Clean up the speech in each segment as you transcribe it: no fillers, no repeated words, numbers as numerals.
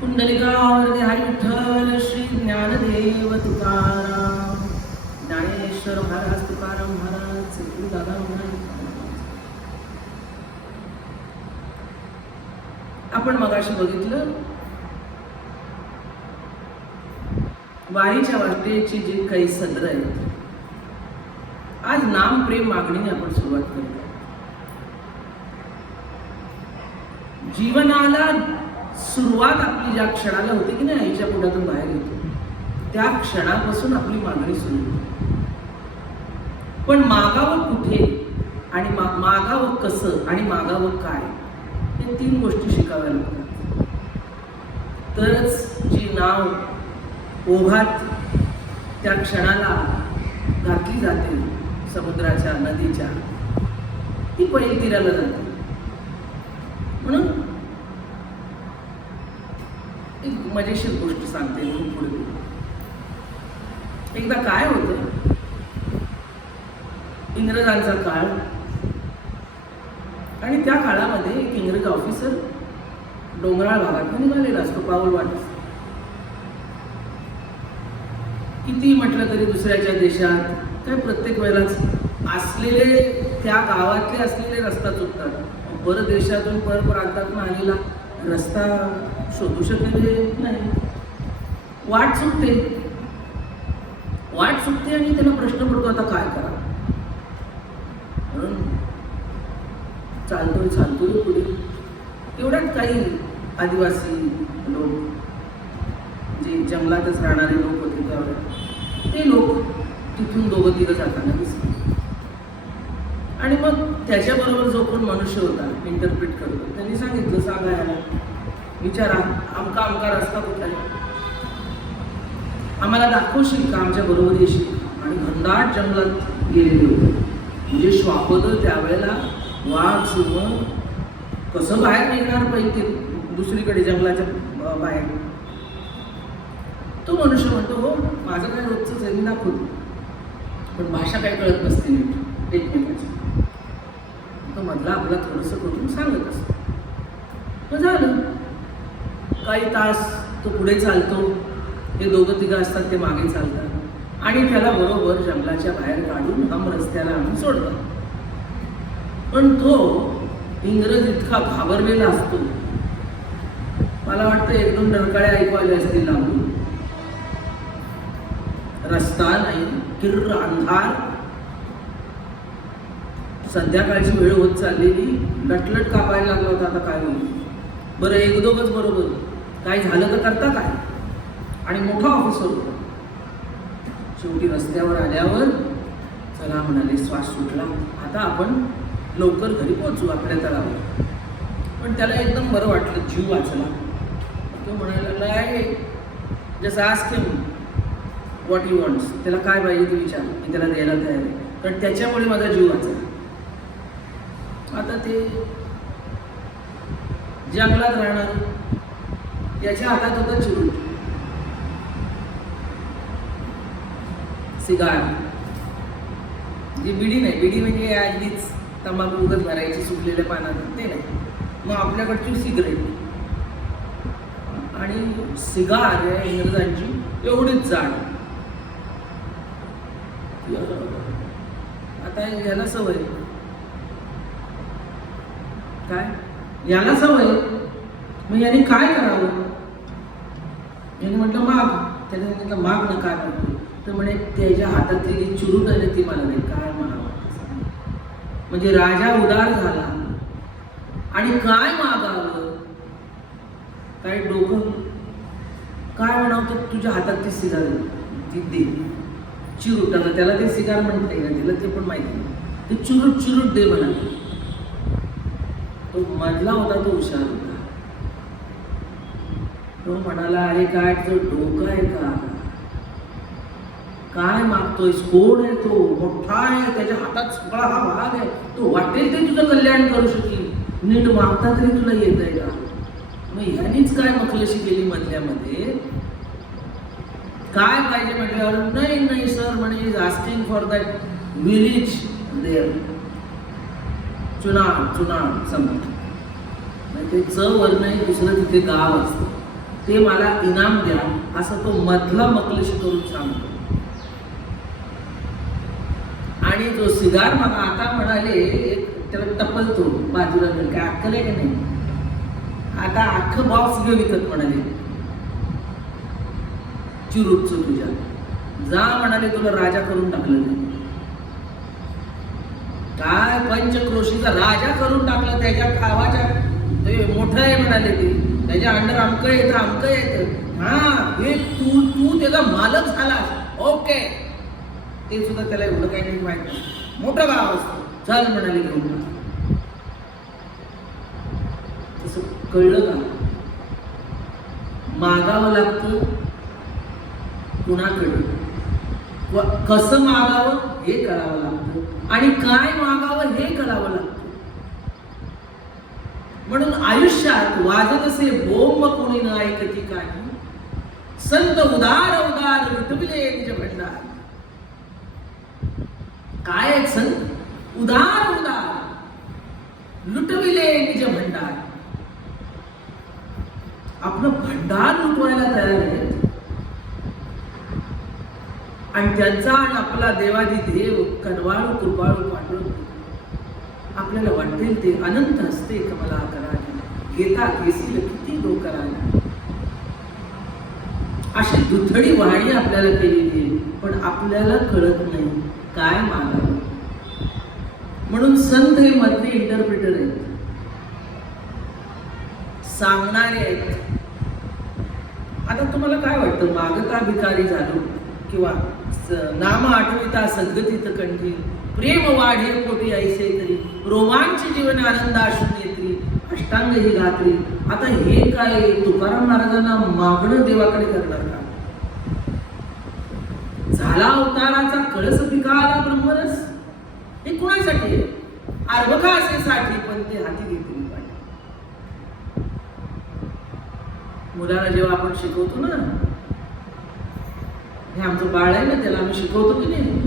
पुंडलिकावरती हरी विठ्ठल श्री ज्ञानदेव तुकाराम ज्ञानेश्वर महाराज तुकाराम महाराज श्री दादा महाराज. आपण मगाशी बघितलं वारीच्या वाटेची जी काही सदर आहेत. आज नाम प्रेम मागणीने आपण सुरुवात करतो. जीवनाला सुरुवात आपली ज्या क्षणाला होते की नाही, आईच्या पोटातून बाहेर येतो त्या क्षणापासून आपली मागणी सुरू होते. पण मागावं कुठे आणि मागावं कसं आणि मागावं काय, हे 3 गोष्टी शिकाव्या लागतात. तरच जी नाव ओघात त्या क्षणाला घातली जाते समुद्राच्या नदीच्या, ती पैल तीराला जाते. म्हणून एक मजेशीर गोष्ट सांगते म्हणून पुढे. एकदा काय होतं, इंग्रजांचा काळ आणि त्या काळामध्ये एक इंग्रज ऑफिसर डोंगराळ भागात निघालेला असतो पाऊल वाटत. किती म्हटलं तरी दुसऱ्याच्या देशात काय प्रत्येक वेळेलाच असलेले त्या गावातले असलेले रस्ता चुकतात. परदेशातून परप्रांतातून आलेला रस्ता शोधू शकेल नाही. वाट चुकते आणि त्याला प्रश्न पडतो आता काय करा. म्हणून चालतोय पुढे. एवढ्यात काही आदिवासी लोक, जे जंगलातच राहणारे लोक होते त्यावेळेला, ते लोक तिथून 2-3 जाताना दिसले. आणि मग त्याच्याबरोबर जो कोण मनुष्य होता इंटरप्रिट करतो, त्यांनी सांगितलं सांगायला विचारा आमका रस्ता कुठला आहे, आम्हाला दाखवशील का, आमच्या बरोबर येशील. आणि घनदाट जंगलात गेलेले होते. म्हणजे श्वापद त्यावेळेला वाघ सिंह कसं बाहेर निघणार पाहिजे दुसरीकडे जंगलाच्या बाहेर. तो मनुष्य म्हणतो हो माझं काय रोजच आहे, मी दाखवतो. पण भाषा काय कळत नसते नीट एकमेकाची. तो मधला आपला थोडंसं करून सांगत असतो. मग झालं काही तास तो पुढे चालतो, हे 2-3 असतात ते मागे चालतात आणि त्याला बरोबर जंगलाच्या बाहेर काढून हम रस्त्याला आणून सोडतात. पण तो इंग्रज इतका घाबरलेला असतो, मला वाटतं 1-2 डरकाळ्या ऐकू आले असतील लांबून. रस्ता नाही, किर्र अंधार, संध्याकाळची वेळ होत चाललेली, लटलट कापायला लागला होता. आता काय होईल बरं, 1-2च बरोबर, काय झालं तर करता काय. आणि मोठा ऑफिसर होता. शेवटी रस्त्यावर आल्यावर चला म्हणाले, श्वास सुटला, आता आपण लवकर घरी पोहोचू आपल्या तळावर. पण त्याला एकदम बरं वाटलं, जीव वाचला. तो म्हणायला लागला जसं ask him what you wants, त्याला काय पाहिजे ते विचार, मी त्याला द्यायला तयार आहे, कारण त्याच्यामुळे माझा जीव वाचला. आता ते जंगलात राहणार, याच्या हातात होता चिरूट, सिगार, जी बिडी नाही, बिडी म्हणजे अगदीच तंबाखू उगत भरायची सुटलेल्या पानात, ते नाही. मग आपल्याकडची सिगरेट आणि सिगार या इंग्रजांची एवढीच जाड. आता याला सवय काय, याला सवय, मग याने काय करावं. याने म्हटलं माग. त्याने म्हटलं माग ना काय म्हणतो. तर म्हणे त्याच्या हातातली जी चुरूट आहे ती मला नाही, काय म्हणावं. म्हणजे राजा उदार झाला आणि काय मागावं, काय डोकं काय म्हणावं. तर तुझ्या हातात ती सिगार ती दे, चिरूटाला, त्याला ते सिगार म्हणता येईल, तिला ते पण माहिती नाही, ते चुरूट दे म्हणा. तो मधला होता, तो हुशार होता. तो म्हणाला अरे काय तो डोकं आहे का, काय मागतोय, कोण आहे तो, मोठा आहे, त्याच्या हातात सगळा हा भाग आहे, तो वाटेल ते तुझं कल्याण करू शकेल, नीट मागता तरी तुला येत आहे का. मग ह्यानीच काय मखलशी केली मधल्यामध्ये, काय पाहिजे म्हटल्यावर नाही सर म्हणे is asking for that village there, चुना समज, ते च वर्ण दुसरं तिथे गाव असतं. ते मला इनाम द्या, असं तो मधला मकलिश करून सांगतो. आणि जो सिगार मला आता म्हणाले त्याला टपलतो बाजूला, काय अक्कल आहे का नाही, आता अख्खं बॉक्स घे विकत म्हणाले चिरूटचं तुझ्या, जा म्हणाले तुला राजा करून टाकलं ते. काय पंचक्रोशीचा राजा करून टाकलं, त्याच्या खावाच्या ते मोठं आहे म्हणाले ते, त्याच्या अंडर अमकं येतं. हा हे तू त्याचा मालक झालास, ओके. ते सुद्धा त्याला एवढं काही नाही माहिती, मोठं गाव असतं, चल म्हणाले घेऊन. तसं कळलं का? मागावं लागतं कुणाकडे, कसं मागावं हे कळावं लागतं, आणि काय मागावं हे कळावं लागतं. म्हणून आयुष्यात वाजत असे बोंब कोणी न ऐकती काही, संत उदार उदार विठविले निज भंडार. काय आहेत संत? उदार उदार लुटविले निज भंडार. आपलं भंडार लुटवायला तयार आहेत, आणि त्यांचा आणि आपला देवादिदेव कनवाळू कृपाळू पाठवून आपल्याला वाटेल ते अनंत असते कमला करायला, घेता घेसील किती डोकराला. अशी दुथडी वाणी आपल्याला केलेली आहे, पण आपल्याला कळत नाही काय मागावं. म्हणून संत हे मधले इंटरप्रिटर आहेत, सांगणारे आहेत. आता तुम्हाला काय वाटतं, मागता भिकारी झालो किंवा नाम आठविता सद्गतीत कंठी, प्रेम वाढे पोटी ऐसे तरी, रोमांच जीवन आनंदाशून येत्री, अष्टांग ही गात्री. आता हे काय तुकाराम महाराजांना मागणं देवाकडे करणार का? झाला अवताराचा कळस पिकाला ब्रह्मरस, हे कुणासाठी आहे? अर्भका असे साठी, पण ते हाती घेतली पाहिजे. मुलाला जेव्हा आपण शिकवतो ना, हे आमचं बाळ आहे ना, त्याला आम्ही शिकवतो की नाही,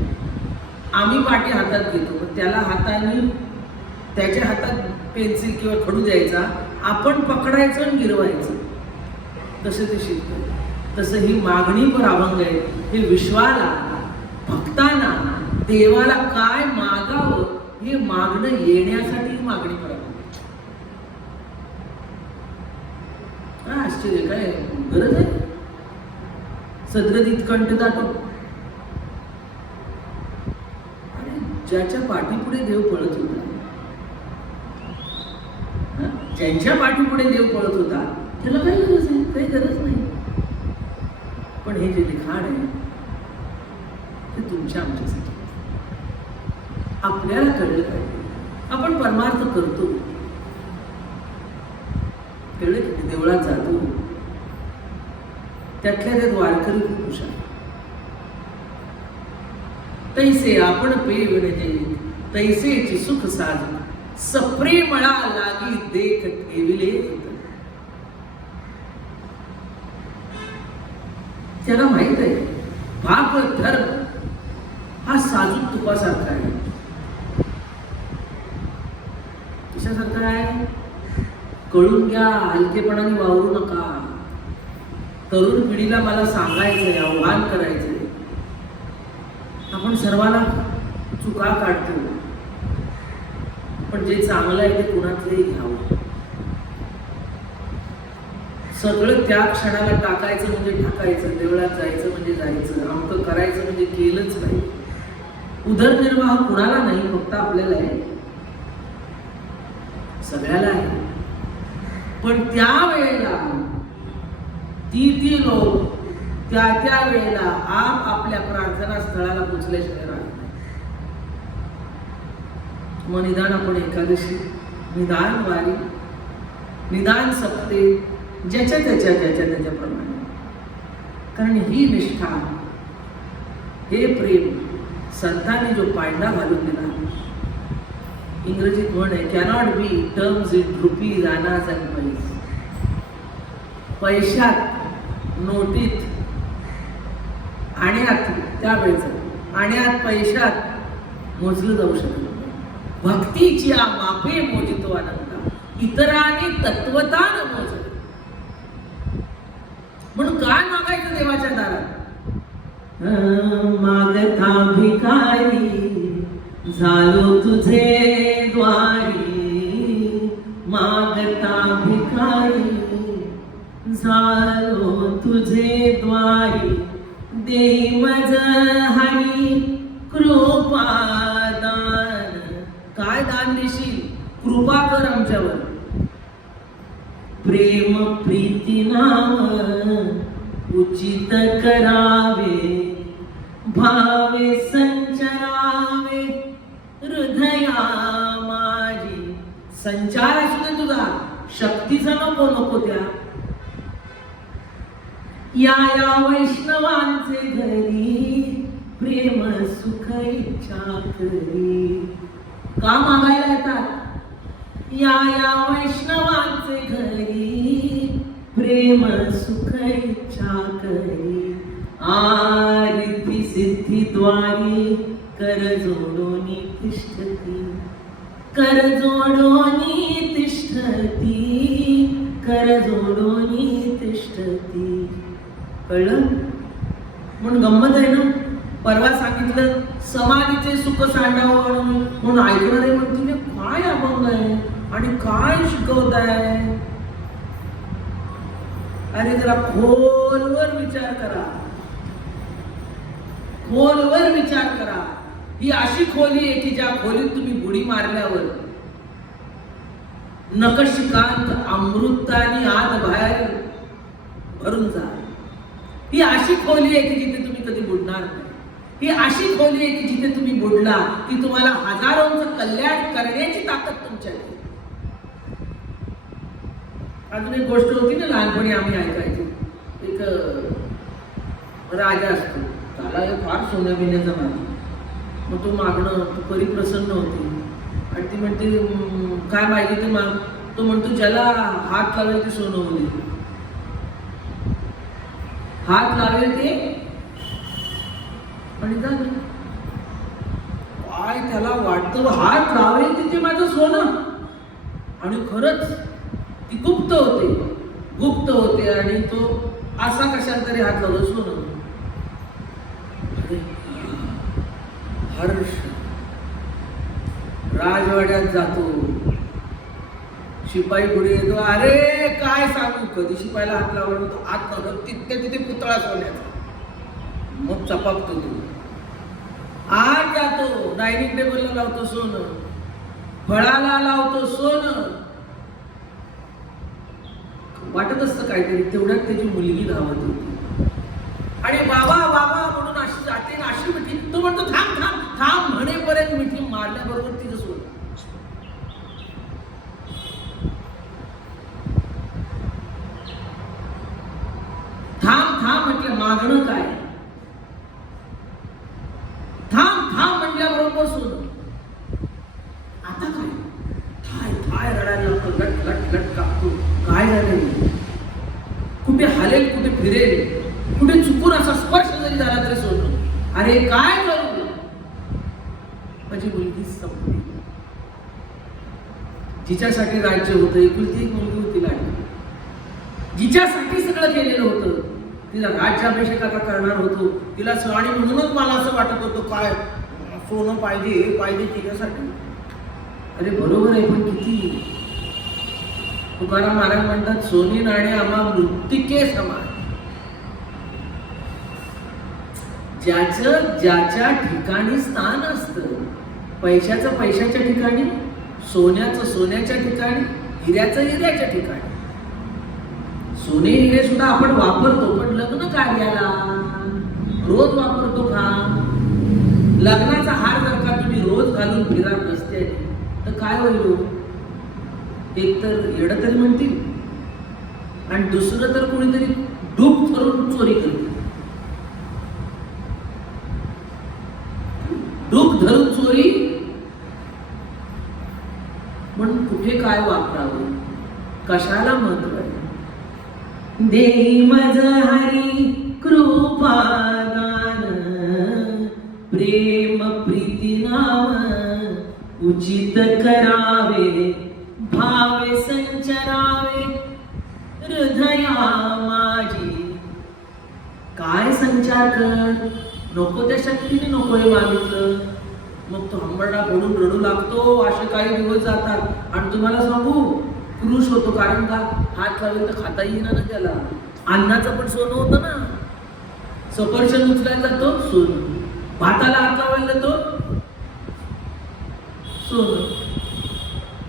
आम्ही पाठी हातात घेतो, पण त्याला हाताने त्याच्या हातात पेन्सिल किंवा खडू द्यायचा, आपण पकडायचं आणि गिरवायचं, तसं ते शिकतो. तसं ही मागणी पर अभंग आहे. हे विश्वाला भक्तांना देवाला काय मागावं हे मागणं येण्यासाठी मागणी पर अभंग. काय आश्चर्य, काय गरज आहे? सद्गतीत कंठ दाटो, आणि ज्याच्या पाठीपुढे देव पळत होता, ज्यांच्या पाठीपुढे देव पळत होता, त्याला काही गरज आहे? काही गरज नाही. पण हे जे लिखाण आहे ते तुमच्या आमच्यासाठी, आपल्याला कळलं पाहिजे. आपण परमार्थ करतो, कळलं की देवळात जातो, त्यातल्या त्यात वारकरी खूप हुशार. तैसे आपण पेवणे तैसेची सुख साध, सप्रेमळा लागी देख ठेविले. त्याला माहित आहे पाप धर्म हा साजूक तुपासारखा आहे. कशासारखा आहे? कळून घ्या, हलकेपणाने वावरू नका. तरुण पिढीला मला सांगायचंय, आव्हान करायचंय, आपण सर्वांना चुका काढतो, पण जे चांगलं आहे ते कुणातलंही घ्यावं. सगळं त्या क्षणाला टाकायचं म्हणजे टाकायचं, देवळात जायचं म्हणजे जायचं, आमचं करायचं म्हणजे केलंच नाही. उदरनिर्वाह कुणाला नाही, फक्त आपल्याला आहे, सगळ्याला आहे. पण त्या वेळेला ती लोक त्या वेळेला आपल्या प्रार्थना स्थळाला पोचल्याशिवाय राहत नाही. मग निदान आपण एकादशी, निदान वारी, निदान सप्ते, ज्याच्या त्याच्याप्रमाणे. कारण ही निष्ठा, हे प्रेम संतांनी जो पांडा घालून दिला. इंग्रजीत म्हण आहे, cannot be terms in rupees, आनाज अँड पैस. पैशात, नोटीत, आण्यात, त्यावेळेचं आण्यात पैशात मोजलं जाऊ शकत नाही. भक्तीची मापे मोजितो आनंद, इतरांनी तत्वता न मोजत. म्हणून काय मागायचं देवाच्या दारात? मागता भिकारी झालो तुझे द्वारी, मागता भिकारी झालो तुझे द्वारी, देई मज हरी कृपादान. काय दान देशील? कृपा कर आमच्यावर. प्रेम प्रीती नाम उचित करावे, भावे संचरावे हृदया माझी. संचार असू दे तुझा, शक्तीचा नको त्या. या वैष्णवांचे घरी प्रेम सुख इच्छा करी. का मागायला येतात? या वैष्णवांचे घरी प्रेम सुख इच्छा करी. रिद्धी सिद्धी द्वारी कर जोडोनी तिष्ठती, कर जोडोनी तिष्ठती, कर जोडोनी तिष्ठती. कळलं? म्हणून गंमत आहे ना. परवा सांगितलं समाधीचे सुख सांडावं म्हणून ऐकणारे म्हणतील काय अभंग आहे आणि काय शिकवताय. अरे जरा खोलवर विचार करा, खोलवर विचार करा. ही अशी खोली आहे की ज्या खोलीत तुम्ही बुडी मारल्यावर नकशिकांत अमृताने आत बाहेर भरून जा. ही अशी खोली आहे की जिथे तुम्ही कधी बुडणार नाही. ही अशी खोली आहे की जिथे तुम्ही बुडला की तुम्हाला हजारोंचं कल्याण करण्याची ताकद तुमच्यात आहे. अजून एक गोष्ट होती ना, लहानपणी आम्ही ऐकायचो. एक राजा असतो, त्याला फार सोन्या बिन्याचा मागे. मग तो मागणं, तो परी प्रसन्न होती आणि ती म्हणते काय पाहिजे ते माग. तो म्हणतो ज्याला हात लावेल ते सोनं होईल, हात लावेल ते. आणि काय त्याला वाटतं हात लावेल तिथे माझं सोनं. आणि खरंच ती गुप्त होते आणि तो असा कशाला तरी हात लावला सोनं. हर्ष राजवाड्यात जातो, शिपाई पुढे येतो. अरे काय सांगू, कधी शिपाईला हात लावला तो हात लावला तिथे पुतळा सोन्याचा. मग चपापतो तू. आज जातो, डायनिंग टेबलला लावतो सोनं, फळाला लावतो सोनं. वाटत असतं काहीतरी. तेवढ्यात त्याची मुलगी धावत होती आणि बाबा बाबा म्हणून अशी जाते, अशी मिठी. तो म्हणतो थांब थांब थांब म्हणेपर्यंत मिठी मारल्याबरोबर तिचं सोनं. थांब थांब म्हटलं मागणं काय, थांब थांब म्हटल्याबरोबर सोनं. आता काय थाय थाय रडायला लागतो, लट लट लट कापतो. काय झालं, कुठे हालेल कुठे फिरेल, कुठे चुकून असा स्पर्श जरी झाला तरी सोडलं. अरे काय करू, माझी मुलगी संपली. जिच्यासाठी राज्य होतं, एकुलती एक मुलगी होती लाडकी, जिच्यासाठी सगळं केलेलं होतं. तिला राज्याभिषेक आता करणार होतो. तिला आणि म्हणूनच मला असं वाटत होतं काय सोनं पाहिजे पाहिजे तिच्यासाठी. अरे बरोबर आहे, पण किती. तुकाराम महाराज म्हणतात सोनी नाणे आम्हा मृत्तिके समान. ज्याच्या ठिकाणी स्थान असतं, पैशाचं पैशाच्या ठिकाणी, सोन्याचं सोन्याच्या ठिकाणी, हिऱ्याचं हिऱ्याच्या ठिकाणी. सोने हिरे सुद्धा आपण वापरतो, पण लग्न कार्याला रोज वापरतो का? लग्नाचा हार जर का तुम्ही रोज घालून फिरणार नसते तर काय होईल? एक तर येडं तरी म्हणतील आणि दुसरं तर कोणीतरी डूब करून चोरी करतील. डूब धरून चोरी. म्हणून कुठे काय वापरावं, कशाला महत्व आहे. देई मज हरी कृपादान, प्रेम प्रीती नाम उचित करावे, भावे संचरावे हृदया माझी. काय संचार कर, नको त्या शक्तीने नको हे मागितलं. मग तो हंबरडा पडून रडू लागतो. असे काही दिवस जातात आणि तुम्हाला सांगू क्रुश होतो. कारण का, हात लावेल तर खाता येईना ना त्याला. अन्नाचं पण सोनं होतं ना. सफरचंद उचलायला जातो सोनं, भाताला हात लावायला जातो सोनं,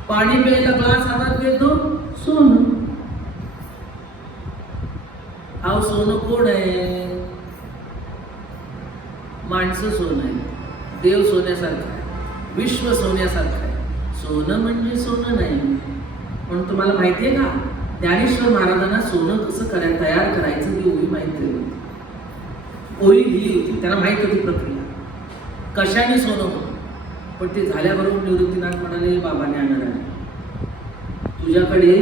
पाणी प्यायला ग्लास हातात घेतो सोनं. अहो सोनं कोण आहे? माणसं सोनं आहे, देव सोन्यासारखं आहे, विश्व सोन्यासारखं आहे. सोनं म्हणजे सोनं नाही. पण तुम्हाला माहिती आहे का, ज्ञानेश्वर महाराजांना सोनं कसं तयार करायचं ही ओळी माहिती होती. ओळी लिहिली होती, त्यांना माहित होती प्रक्रिया कशाने सोनं होतं. पण ते झाल्याबरोबर निवृत्तीनाथ म्हणाले, बाबा ज्ञानराज, तुझ्याकडे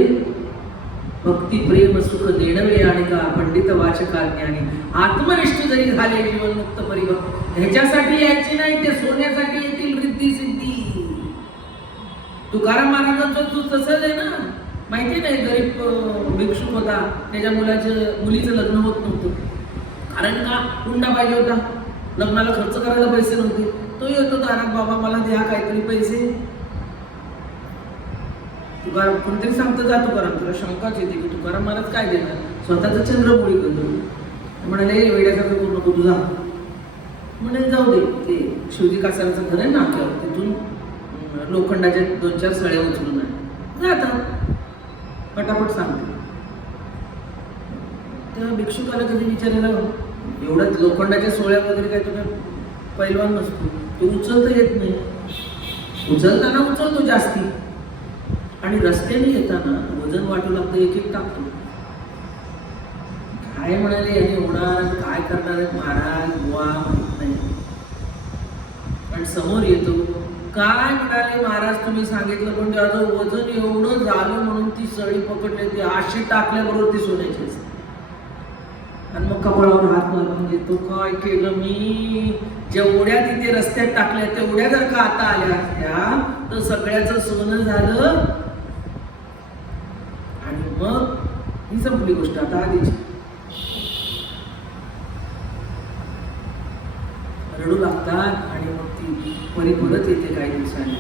भक्ती प्रेम सुख देणवे आणि का पंडित वाचका ज्ञानी आत्मनिष्ठ जरी झाले जीवनमुक्त परिभक्त, ह्याच्यासाठी यायचे नाही, ते सोन्यासाठी येतील वृद्धी सिद्धी. तुकाराम महाराजांचं तू तसंच आहे ना. माहिती नाही, गरीब भिक्षुक होता, त्याच्या मुलीचं लग्न होत नव्हतं. कारण का, हुंडा पाहिजे होता, लग्नाला खर्च करायला पैसे नव्हते. तो येतो दारात, बाबा मला द्या काहीतरी पैसे. तुकाराम कोणतरी सांगतं, जा तुकाराम, तुला शंकाच येते की तुकाराम महाराज काय देणार, स्वतःच चंद्रपुळी करतो. म्हणाले, वेड्यासारखं करू नको तुझा. म्हणाले जाऊ दे, ते शिवजी कासाराचं घर आहे नाक्यावर, तिथून लोखंडाच्या 2-4 सळ्या उचलून आहे, जातात पटापट सांगते. त्या भिक्षुकाला कधी विचारायला, एवढ्याच लोखंडाच्या सोळ्या वगैरे काय तुला पैलवान नसतो, तो उचलता येत नाही. उचलताना उचलतो जास्ती, आणि रस्त्याने येताना वजन वाटू लागतं, एक टाकतो. काय म्हणाले, याने होणार, काय करणार आहेत महाराज बुवा माहित नाही. पण समोर येतो, काय म्हणाले महाराज तुम्ही सांगितलं, पण त्याचं वजन एवढं झालं म्हणून ती सळी पकडली, ती अशी टाकल्याबरोबर ती सोन्याची असते. आणि मग कपाळावर हात मारून घेतो, काय केलं मी, जेवढ्या तिथे रस्त्यात टाकल्या तेवढ्या जर का आता आल्या असत्या तर सगळ्याचं सोनं झालं. आणि मग ही संपली गोष्ट. आता आधीची रडू लागतात आणि मग ती परी परत येते काही दिवसांनी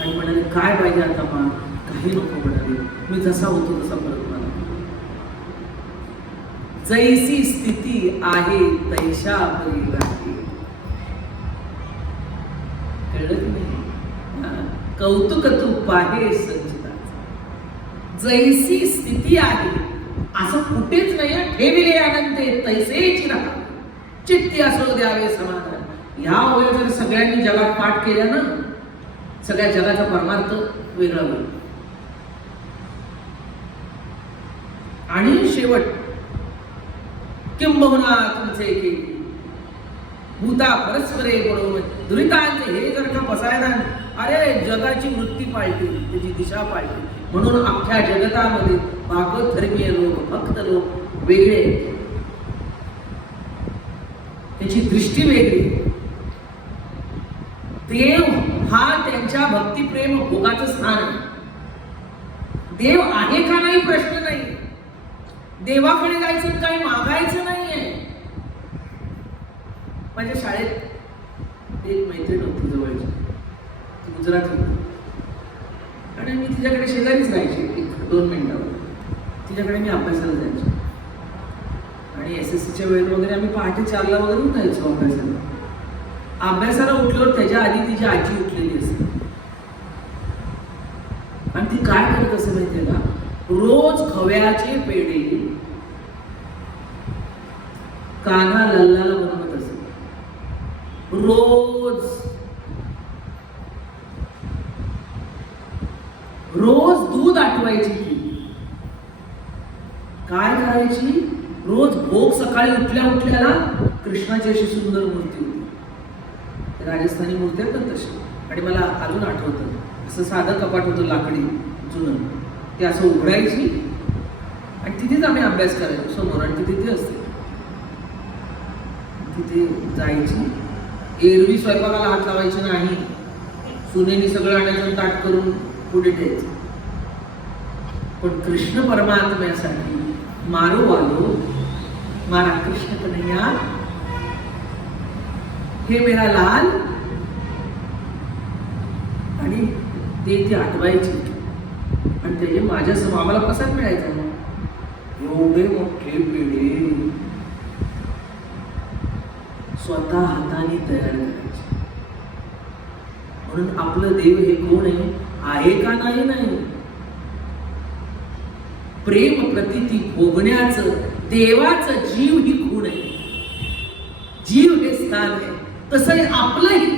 आणि म्हणाले, काय पाहिजे आता मा, काही नको म्हणाले, मी जसा होतो तसा परत मला. जैसी स्थिती आहे तैशा परी राही. कळलं की नाही? कौतुक तू पाहे संचिताचं. जैसी स्थिती आहे असं कुठेच नाही. ठेविले आनंदे तैसेची राहा, चित्ती असो द्यावे समाधान. ह्या ओळी जर सगळ्यांनी जगात पाठ केल्या ना, सगळ्या जगाचा परमार्थ वेगळा होईल. आणि शेवट, किंबहुना तुमचे की भूता परस्परे पडून दुरितांचे हे जर का बसायला, अरे जगाची वृत्ती पाळली, त्याची दिशा पाळली. म्हणून अख्ख्या जगतामध्ये भागवत धर्मीय लोक, भक्त लोक वेगळे, त्याची दृष्टी वेगळी. देव हा त्यांच्या भक्तिप्रेम भोगाचं स्थान आहे. देव आहे का नाही प्रश्न नाही. देवाकडे जायचं काही मागायचं नाहीये. माझ्या शाळेत एक मैत्रीण होती जवळची, ती गुजरात होती आणि मी तिच्याकडे शेजारीच राहायची. 1-2 मिनिटावर तिच्याकडे मी अभ्यासाला जायचो. आणि SSCच्या वेळेत वगैरे आम्ही पहाटे 4ला वगैरे उठायचो अभ्यासाला. अभ्यासाला उठल्यावर त्याच्या आधी तिची आजी उठलेली असते आणि ती काय करत असे माहितीये का, रोज खव्याचे पेढे काना लल्लाला बनवत असे. रोज दूध आठवायची. काय करायची, रोज भोग सकाळी उठल्याला कृष्णाची अशी सुंदर मूर्ती होती. राजस्थानी मूर्ती आहेत तशी. आणि मला अजून आठवतं, असं साधं कपाट होतं लाकडी जुनं, ते असं उघडायची आणि तिथेच आम्ही अभ्यास करायचो समोर. आणि ती तिथे असते, तिथे जायची. एरवी स्वयंपाकाला हात लावायची नाही. सुनेनी सगळं आणायचं, ताट करून पुढे ठेवायचं. पण कृष्ण परमात्म्यासाठी मारो आलो मारा कृष्ण कन्हैया, हे मेरा लाल. आणि ते आठवायचे आणि त्याचे माझ्यासमोर आम्हाला प्रसाद मिळायचा ना, एवढे मोठे पेढे स्वतः हाताने तयार करायचे. म्हणून आपलं देव हे कोण आहे का नाही? नाही. प्रेम प्रतिती भोगण्याचं देवाचं जीव ही खूण आहे. जीव हे स्थान आहे. तसं आपलंही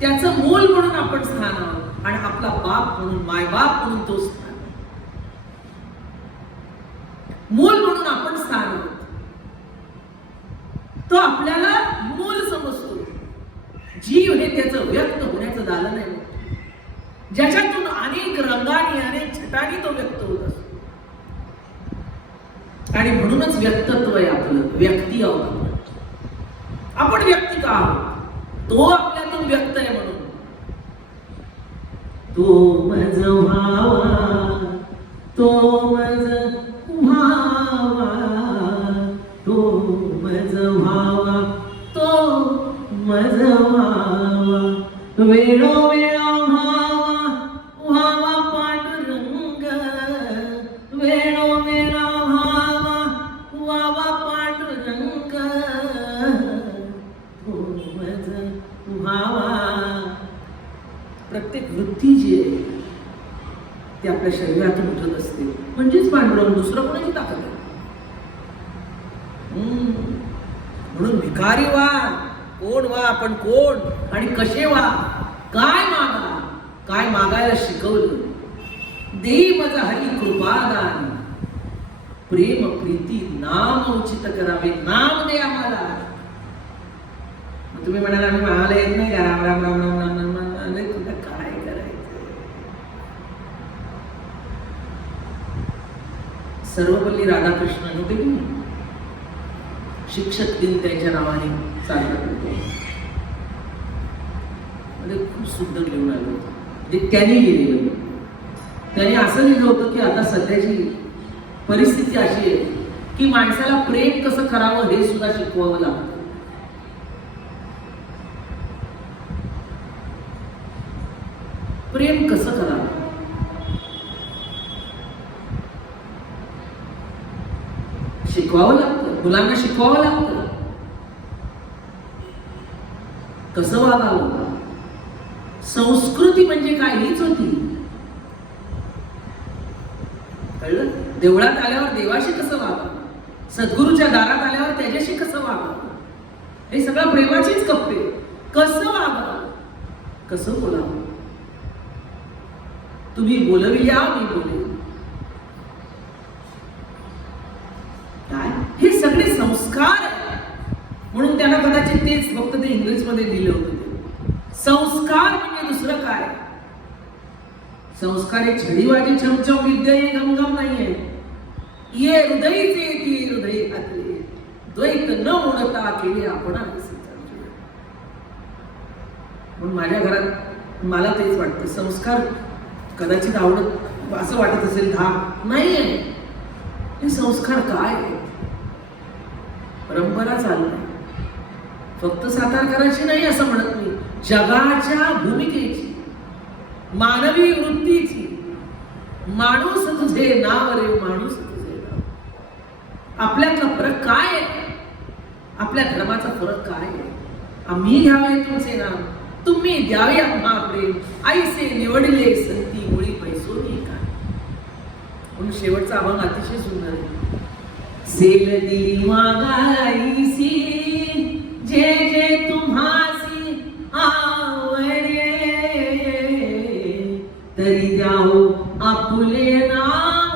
त्याचं मोल म्हणून आपण स्थान आहोत आणि आपला बाप म्हणून, मायबाप म्हणून तो स्थान, मूल म्हणून आपण स्थान आहोत. तो आपल्याला मूल समजतो. जीव हे त्याचं व्यक्त होण्याचं दालन आहे, ज्याच्यातून अनेक रंगाने अनेक छटाने तो व्यक्त होत असतो. आणि म्हणूनच व्यक्तित्व आहे आपलं, व्यक्ती आहोत आपण व्यक्ती का आहोत? तो आपल्यातून व्यक्त आहे म्हणून. तो मज व्हावा, तो मज व्हावा, तो मज व्हावा, तो मज व्हावा, वेळोवेळा व्हावा, व्हावा पांडुरंग, वेळोवेळा व्हावा, व्हावा पांडुरंग, तो मज व्हावा. प्रत्येक वृत्ती जी आहे ती आपल्या शरीरातून उठत असते, म्हणजेच पांडुरंग, दुसरं कोणाची ताकद आहे. म्हणून भिकारी व्हा, कोण व्हा, आपण कोण आणि कसे व्हा, काय मागा, काय मागायला शिकवलं. देई मज हरी कृपादान, प्रेम प्रीती नाम उचित करावे, नाम दे आम्हाला. तुम्ही म्हणाल आम्ही मागायला येत नाही का, राम राम राम राम राम राम राम, अरे तुला काय करायचं. सर्वपल्ली राधाकृष्ण होते की नाही, शिक्षक दिन त्यांच्या नावाने साजरा करतो. म्हणजे खूप सुंदर लिहून आलं होतं. म्हणजे त्यांनी लिहिलेलं, त्याने असं लिहिलं होतं की आता सध्याची परिस्थिती अशी आहे की माणसाला प्रेम कसं करावं हे सुद्धा शिकवावं लागतं. प्रेम कसं करावं शिकवावं लागतं, मुलांना शिकवावं लागतं. कसं वागावं, संस्कृती म्हणजे काय हीच होती. कळलं? देवळात आल्यावर देवाशी कसं वागावं, सद्गुरूच्या दारात आल्यावर त्याच्याशी कसं वागावं, हे सगळं प्रेमाचीच कप्पे. कसं वागावं, कसं बोलावं. तुम्ही बोलविल्या मी बोले, काय हे सगळे संस्कार आहे. म्हणून त्यांना कदाचित तेच फक्त ते इंग्लिशमध्ये लिहिलं होतं. संस्कार म्हणजे दुसरं काय, संस्कार एक छडीवाजी छमछम विद्या ये गमगम नाहीये. ये हृदयचे ती हृदय घातले, द्वैत न उडता केले आपण. म्हणून माझ्या घरात मला तेच वाटतं, संस्कार कदाचित आवडत असं वाटत असेल धाम नाहीये. हे संस्कार काय आहे, परंपरा चालू फक्त सातारकरांची नाही असं म्हणत मी, जगाच्या भूमिकेची, मानवी वृत्तीची. माणूस तुझे नाव रे, माणूस तुझे नाव. आपल्यातला फरक काय आहे, आपल्या धर्माचा फरक काय आहे. आम्ही घ्यावे तुमचे नाम, तुम्ही द्यावे आम्हा प्रेम, आईसे निवडले संती मुळी पैसोनी काय. म्हणून शेवटचा अभंग अतिशय सुंदर आहे. सेल दिली मागाईसी, जे जे तुम्हासी आवडे, तरी द्याओ आपुले नाम.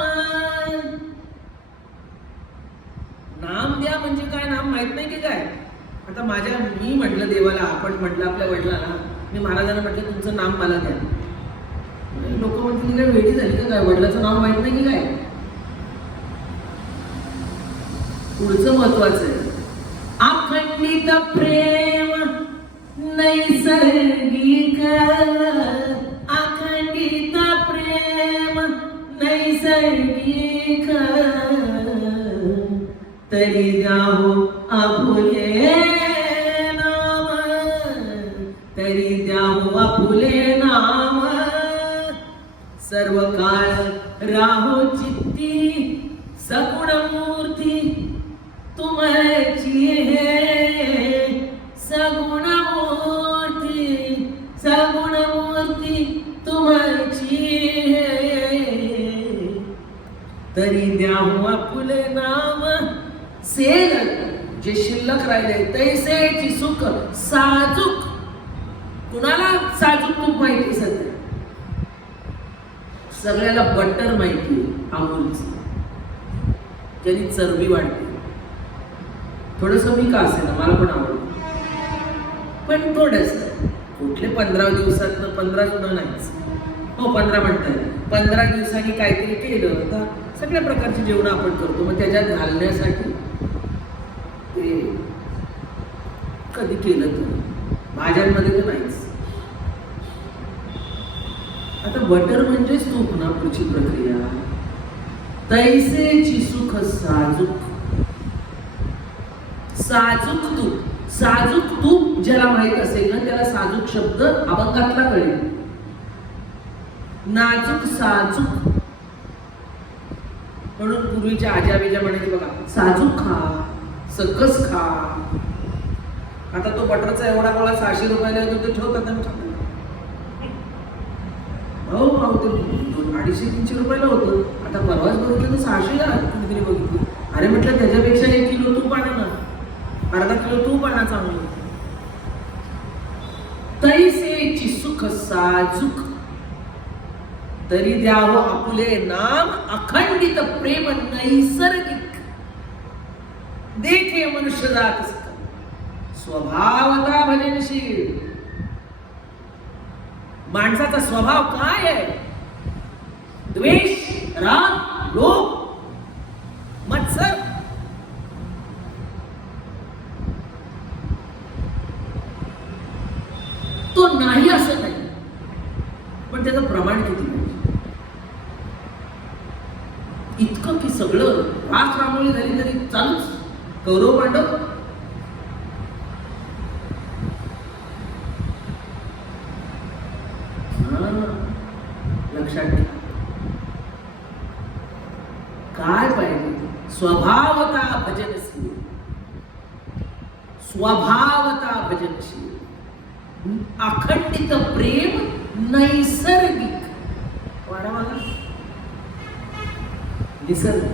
नाम द्या म्हणजे काय, नाम माहित नाही की काय. आता मी म्हटलं देवाला, आपण म्हटलं आपल्या वडिलांना, मी महाराजांना म्हटलं तुमचं नाम मला द्या. लोक म्हणतील काय वेळी झाली का काय, वडिलाचं नाव माहित नाही की काय. पुढचं महत्वाचं आहे, अखंडित प्रेम नैसर्गिक, अखंडित प्रेम नैसर्गिक, तरी द्याहो आपुले नाम, तरी द्याहो आपुले नाम, सर्व काळ राहो चित्ती सगुण मूर्ती तुमची हे, सगुण मूर्ती, सगुण मूर्ती तुमची हे, तरी द्याहो आपुले नाम. सेल जे शिल्लक राहिले तैसेची सुख साजूक. कुणाला साजूक तूप माहिती सध्या? सगळ्याला बटर माहिती अमूलचं, ज्यांनी चरबी वाढते. थोडस मी का असे ना, मला पण आवडतं, पण थोडस. कुठले 15 दिवसात 15 सुद्धा नाहीच. हो 15 म्हणताय, 15 दिवसांनी काहीतरी केलं तर सगळ्या प्रकारची जेवण आपण करतो. मग त्याच्यात घालण्यासाठी ते कधी केलं तर भाज्यांमध्ये तर नाहीच. आता बटर म्हणजेच तूप ना, पुढची प्रक्रिया. तैसेची सुख साजूक. साजूक तूप. साजूक तूप ज्याला माहित असेल ना त्याला साजूक शब्द अभंगातला कळेल. नाजूक साजूक. म्हणून पूर्वीच्या आज्या म्हणायचे बघा, साजूक खा, सकस खा. आता तो बटरचा एवढा गोळा 600 रुपयाला येतो, ते ठेवतात. हो हो, ते 250-300 रुपयाला होतं. आता परवाच बघितलं तर 600 ला कुणीतरी बघितलं. अरे म्हटलं त्याच्यापेक्षा 1 किलो तूप आणा ना, अर्धा किलो तूप आणा चांगलं. तैसेची सुख साजूक. तरी द्यावं आपुले नाम, अखंडित प्रेम नैसर्गिक. देखे मनुष्य जात स्वभावता भजनशील. माणसाचा स्वभाव काय आहे? द्वेष, राग, लोभ, मत्सर. तो नाही असं नाही, पण त्याचं प्रमाण किती पाहिजे? इतकं की सगळं रास रांगोळी झाली तरी चालूच. कौरव पांडव लक्षात ठेवा. काय पाहिजे? स्वभावता भजनशील. स्वभावता भजनशील. अखंडित प्रेम नैसर्गिक. वाढवा निसर्ग.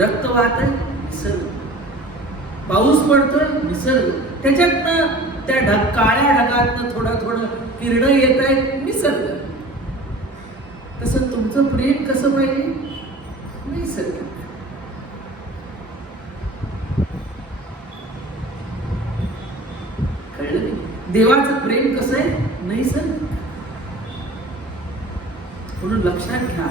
रक्त वाहत आहे निसर्ग. पाऊस पडतोय निसर्ग. त्याच्यातनं त्या काळ्या ढगातनं थोडं किरण येत आहे निसर्ग. तसं तुमचं प्रेम कसं पाहिजे? नैसर्गिक. कळलं? देवाचं प्रेम कसं आहे? नैसर्गिक. म्हणून लक्षात घ्या,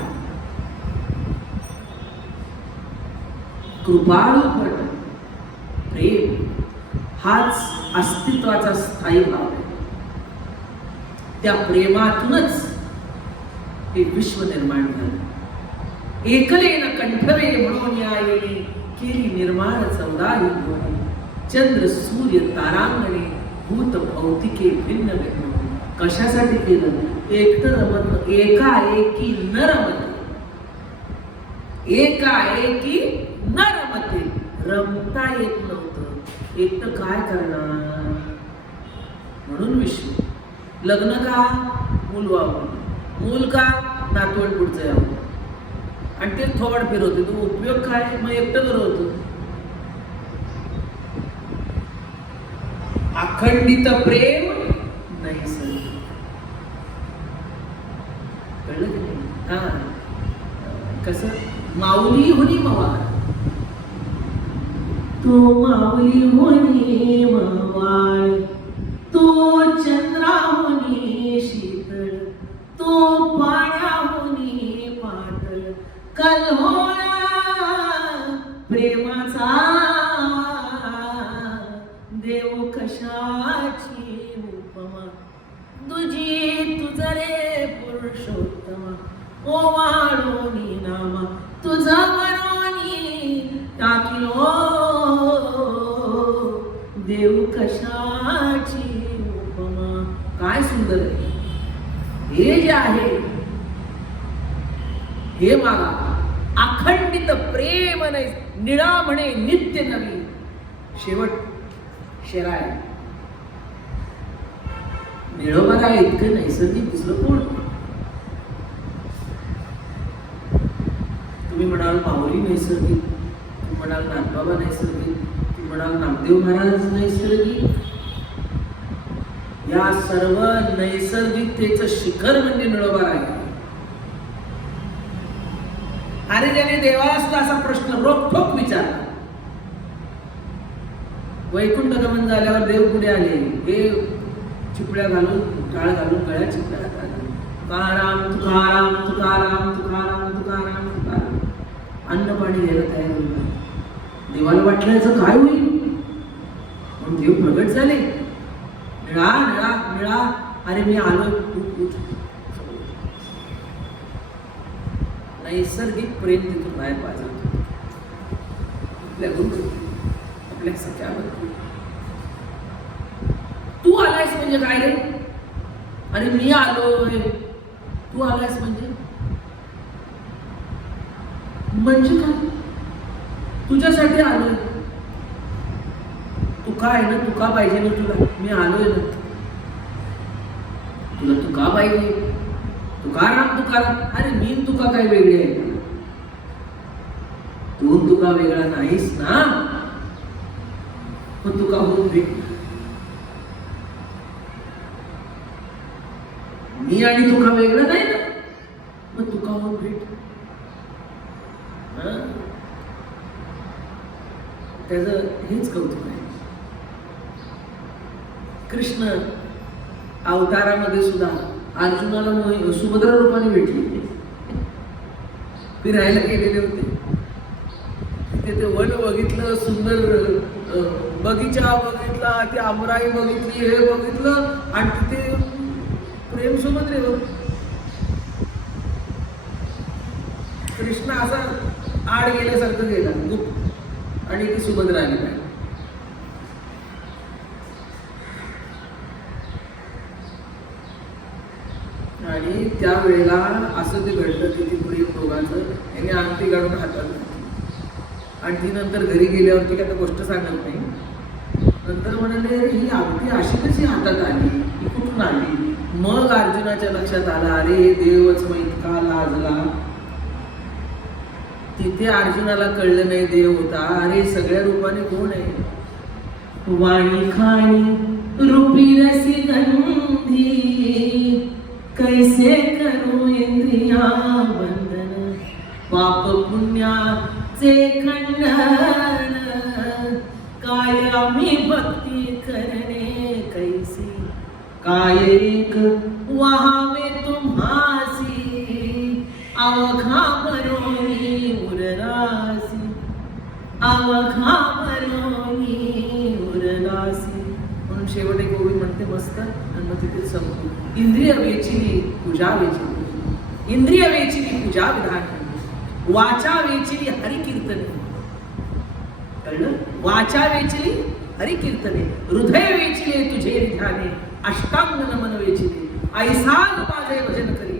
कृपाळूपण प्रेम हाच अस्तित्वाचा स्थायी भाव आहे. त्या प्रेमातूनच हे विश्व निर्माण झालं. एकलेन कंठवे म्हणून या येणे केली निर्माण 14 भुवने. चंद्र सूर्य तारांगणे भूत भौतिके भिन्न भिन्न. कशासाठी केलं? एकटं रमत, एकाएकी न रमते. एकाएकी न रमते. रमता येत नव्हतं. एकटं काय करणार? म्हणून विश्व. लग्न का? मूल व्हावं. मूल का? नातवंड पुढचं यावं. आणि ते थोबड फिरवते. तो उपयोग काय? मग एकटं बरं होतं. अखंडित प्रेम नैसर्गिक. कळलं की नाही? हा, कसं? माऊली होनी मवाळ. तो माऊली होनी मवाळ, तो चंद्राहुनी शीतळ, तो पाण्याहुनी पातळ. कल्होळा प्रेमाचा देव कशाची उपमा. तुझी तुझ रे पुरुषोत्तमा. ओवाळोनी नामा तुझा वरोनी टाकी देव कशाची उपमा. काय सुंदर आहे हे जे आहे हे मागा. अखंडित प्रेम निळा म्हणे नित्य नवी. शेवट शेराय निळोबाला इतकं नैसर्गिक दुसरं कोण. तुम्ही म्हणाल माऊली नैसर्गिक, तुम्ही म्हणाल नाथबाबा नैसर्गिक, तुम्ही म्हणाल नामदेव महाराज नैसर्गिक. या सर्व नैसर्गिकतेचं शिखर म्हणजे निळोबा आहे. अरे ज्याने देवाला सुद्धा असा प्रश्न रोखोक विचारला. वैकुंठ गमन झाल्यावर देव पुढे आले. हे चिपळ्या घालून टाळ घालून गळ्या चिपळ्या घालून तुकाराम तुकाराम तुकाराम तुकाराम तुकाराम तुकाराम. अन्न पाणी घ्यायला तयार होईल. देवाला वाटलं याचं काय होईल म्हणून देव प्रगट झाले. निळा निळा निळा. अरे मी आलो. नैसर्गिक प्रेम तिथून बाहेर पाहिजे. आपल्या गुरु आपल्या सख्यावर तू आलायस म्हणजे काय रे. अरे मी आलोय. तू आलायस म्हणजे काय. तुझ्यासाठी आलोय. तुका आहे ना, तुका पाहिजे ना तुला. मी आलोय ना. तुला तुका पाहिजे. तुकाराम तुकाराम. अरे मी तुका काय वेगळे आहे का. तू तुका वेगळा नाहीस ना. मग तुका होऊन भेट. मी आणि तुका वेगळं नाही ना. मग तुका होऊन भेट. त्याचं हेच कौतुक आहे. कृष्ण अवतारामध्ये सुद्धा अर्जुनाला सुभद्रा रूपाने भेटली. फिरायला गेलेले होते. तिथे ते वन बघितलं, सुंदर बगीचा बघितला, ती आमराई बघितली, हे बघितलं आणि तिथे प्रेम सुभद्रेवर. कृष्ण असा आड गेल्यासारखं गेला गुप्त आणि ती सुभद्रा आली नाही. आणि त्यावेळेला असं ते घडलं की ती प्रेम दोघांचं यांनी अंगठी काढून हातात आणि ती नंतर घरी गेल्यावरती काय गोष्ट सांगत नाही. नंतर म्हणाले ही अंगठी अशी कशी हातात आली, ही कुठून आली. मग अर्जुनाच्या लक्षात आला अरे देवच मग इतका लाजला. तिथे अर्जुनाला कळलं नाही देव होता. अरे सगळ्या रूपाने कोण आहे. वाणी खाणी रूपी रसी गंधी कैसे करू इंद्रिया बंधन. पाप पुण्याचे खंडन काय आम्ही भक्ती करणे कैसी. काय एक वहावे तुम्हासी अवघा बरोनी उररासी. अवघा बरोनी उररासी. म्हणून शेवट एक ओवी म्हणते मस्त आणि मग तिथे संपतो. इंद्रिय वेचिली पूजा वेचिली. इंद्रिय वेचिली पूजा विधान. वाचा वेचिली हरिकीर्तने. कळलं. वाचा वेचिली हरिकीर्तने. हृदय वेचिले तुझे विधाने. अष्टांग नमन वेचिले. ऐसाल माझे भजन करी.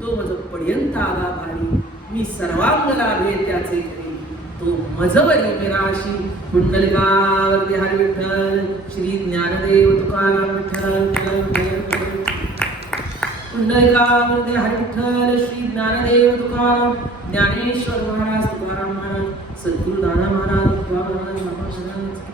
तो मज पर्यंत आला भारी. मी सर्वांग लाभे त्याचे करी. तो मजवरी मेराशी. कुंडलिकावरती हरी विठ्ठल श्री ज्ञानदेव तुकाराम विठ्ठल. कुंडलिकावरती हरी विठ्ठल श्री ज्ञानदेव तुकाराम. ज्ञानेश्वर महाराज तुकाराम महाराज. सद्गुरु दादा महाराज महाराज.